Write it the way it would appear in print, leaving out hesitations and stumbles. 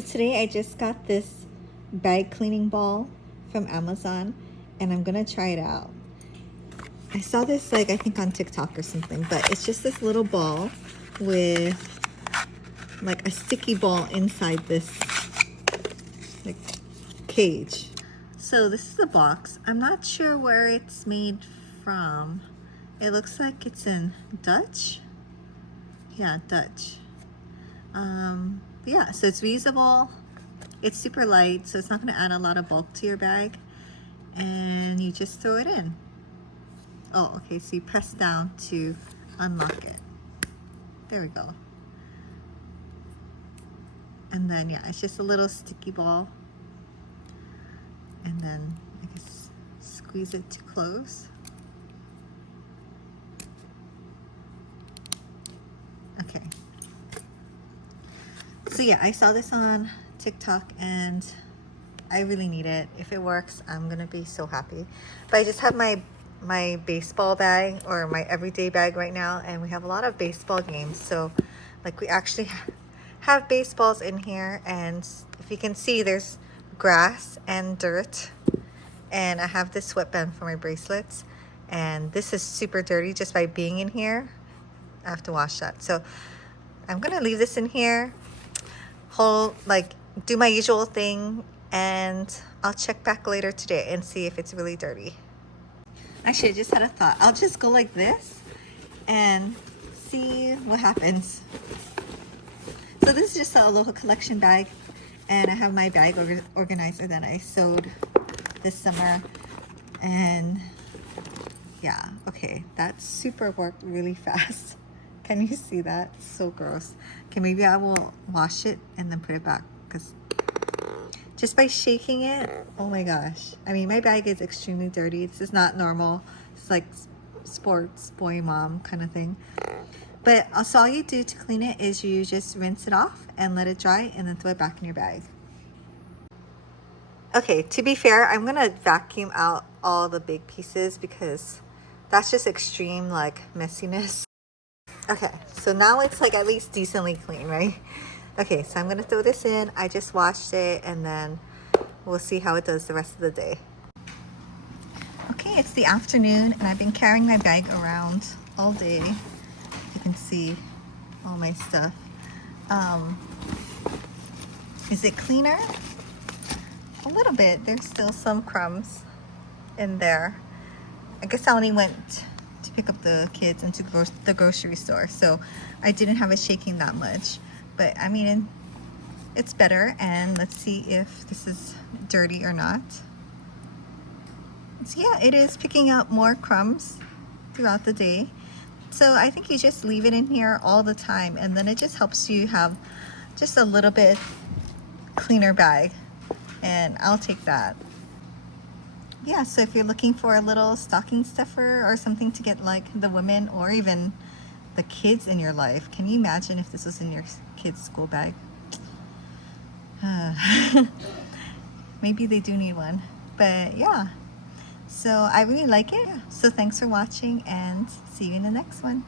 So today I just got this bag cleaning ball from Amazon and I'm gonna try it out. I saw this I think on TikTok or something, but it's just this little ball with like a sticky ball inside this like cage. So this is the box. I'm not sure where it's made from. It looks like it's in Dutch. Yeah, Dutch. Yeah, so it's reusable. It's super light, so it's not going to add a lot of bulk to your bag. And you just throw it in. Oh, okay, so you press down to unlock it. There we go. And then, yeah, it's just a little sticky ball. And then, I guess, squeeze it to close. Okay. So yeah, I saw this on TikTok and I really need it. If it works, I'm gonna be so happy. But I just have my baseball bag or my everyday bag right now, and we have a lot of baseball games. So like we actually have baseballs in here, and if you can see, there's grass and dirt. And I have this sweatband for my bracelets, and this is super dirty just by being in here. I have to wash that. So I'm gonna leave this in here, do my usual thing, and I'll check back later today and see if it's really dirty. Actually, I just had a thought. I'll just go like this and see what happens. So this is just a little collection bag, and I have my bag organizer that I sewed this summer. And yeah, okay, that super worked really fast. Can you see that? It's so gross. Okay, maybe I will wash it and then put it back, because just by shaking it, oh my gosh. I mean, my bag is extremely dirty. This is not normal. It's like sports boy mom kind of thing. But so all you do to clean it is you just rinse it off and let it dry and then throw it back in your bag. Okay, to be fair, I'm gonna vacuum out all the big pieces because that's just extreme like messiness. Okay, so now it's like at least decently clean, right? Okay, so I'm gonna throw this in. I just washed it, and then we'll see how it does the rest of the day. Okay, it's the afternoon, and I've been carrying my bag around all day. You can see all my stuff. Is it cleaner? A little bit. There's still some crumbs in there. I guess I only went to pick up the kids and to the grocery store, so I didn't have it shaking that much. But I mean, it's better, and let's see if this is dirty or not. So yeah, it is picking up more crumbs throughout the day. So I think you just leave it in here all the time, and then it just helps you have just a little bit cleaner bag, and I'll take that. Yeah, so if you're looking for a little stocking stuffer or something to get like the women or even the kids in your life, can you imagine if this was in your kid's school bag? Maybe they do need one, but yeah. So I really like it. So thanks for watching, and see you in the next one.